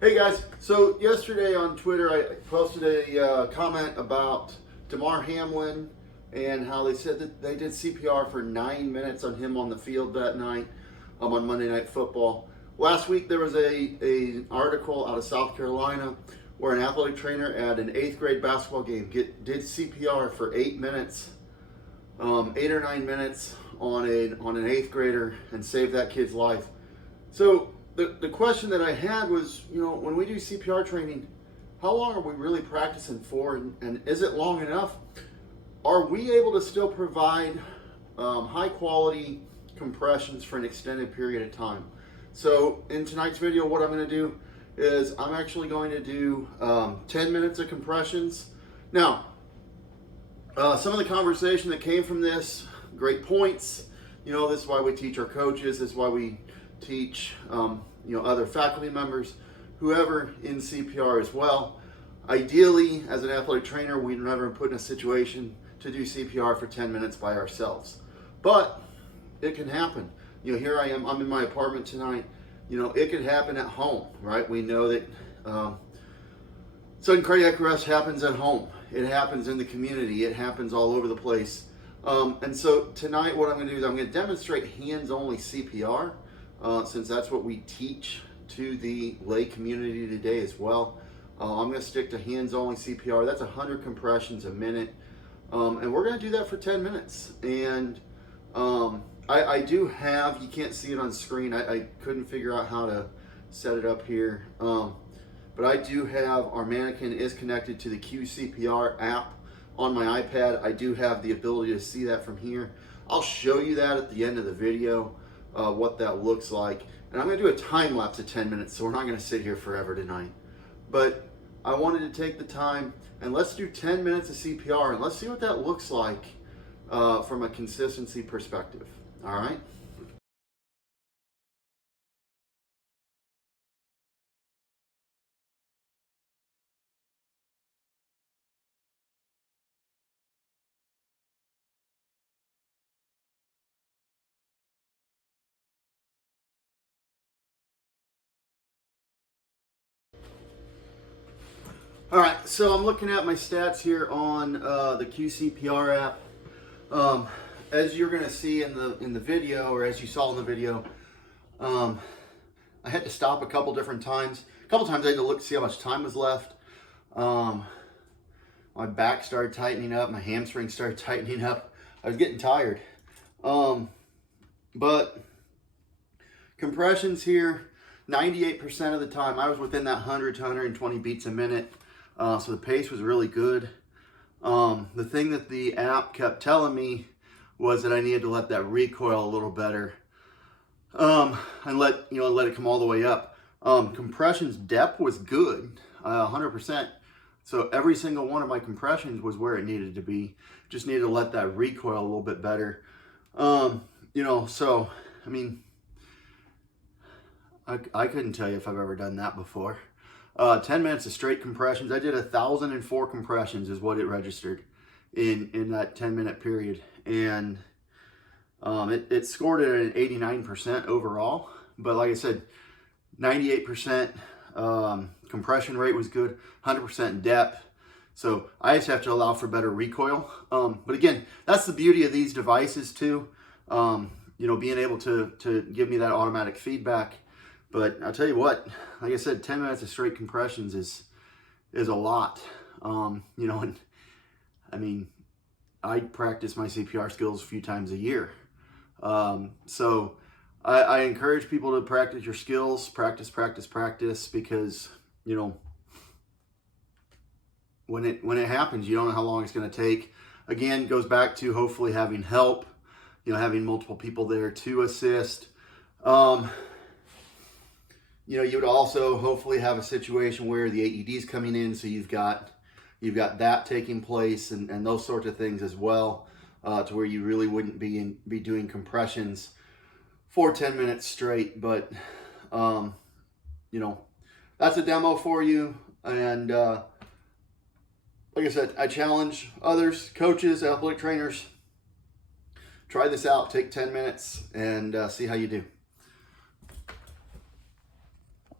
Hey guys, so yesterday on Twitter I posted a comment about Damar Hamlin and how they said that they did CPR for 9 minutes on him on the field that night on Monday Night Football. Last week there was a article out of South Carolina where an athletic trainer at an 8th grade basketball game did CPR for 8 minutes, 8 or 9 minutes on an 8th grader and saved that kid's life. So the question that I had was, when we do CPR training, how long are we really practicing for, and is it long enough? Are we able to still provide high quality compressions for an extended period of time? So in tonight's video, what I'm going to do is I'm actually going to do 10 minutes of compressions. Now, some of the conversation that came from this, great points. This is why we teach our coaches. This is why we teach other faculty members, whoever in CPR as well. Ideally, as an athletic trainer, we'd never put in a situation to do CPR for 10 minutes by ourselves. But it can happen. Here I am, I'm in my apartment tonight. It could happen at home, right? We know that sudden cardiac arrest happens at home. It happens in the community. It happens all over the place. And so tonight what I'm going to do is I'm going to demonstrate hands-only CPR. Since that's what we teach to the lay community today as well. I'm going to stick to hands-only CPR. That's 100 compressions a minute. And we're going to do that for 10 minutes. And I do have, you can't see it on screen, I couldn't figure out how to set it up here. But I do have, our mannequin is connected to the QCPR app on my iPad. I do have the ability to see that from here. I'll show you that at the end of the video. What that looks like, and I'm going to do a time lapse of 10 minutes, so we're not going to sit here forever tonight. But I wanted to take the time and let's do 10 minutes of CPR and let's see what that looks like from a consistency perspective. All right. All right, so I'm looking at my stats here on the QCPR app. As you're going to see in the video, or as you saw in the video, I had to stop a couple different times. A couple times I had to look to see how much time was left. My back started tightening up. My hamstring started tightening up. I was getting tired. But compressions here, 98% of the time, I was within that 100 to 120 beats a minute. So the pace was really good. The thing that the app kept telling me was that I needed to let that recoil a little better, and let it come all the way up. Compressions depth was good, 100%. So every single one of my compressions was where it needed to be. Just needed to let that recoil a little bit better. So I mean, I couldn't tell you if I've ever done that before. 10 minutes of straight compressions. I did 1,004 compressions is what it registered in that 10-minute period. And it scored it at an 89% overall. But like I said, 98% compression rate was good, 100% depth. So I just have to allow for better recoil. But again, that's the beauty of these devices too. Being able to give me that automatic feedback. But I'll tell you what, like I said, 10 minutes of straight compressions is a lot. And I mean, I practice my CPR skills a few times a year. So I encourage people to practice your skills, practice, because, when it happens, you don't know how long it's going to take. Again, it goes back to hopefully having help, having multiple people there to assist. You would also hopefully have a situation where the AED is coming in, so you've got that taking place and those sorts of things as well, to where you really wouldn't be doing compressions for 10 minutes straight. But that's a demo for you. And like I said, I challenge others, coaches, athletic trainers, try this out. Take 10 minutes and see how you do.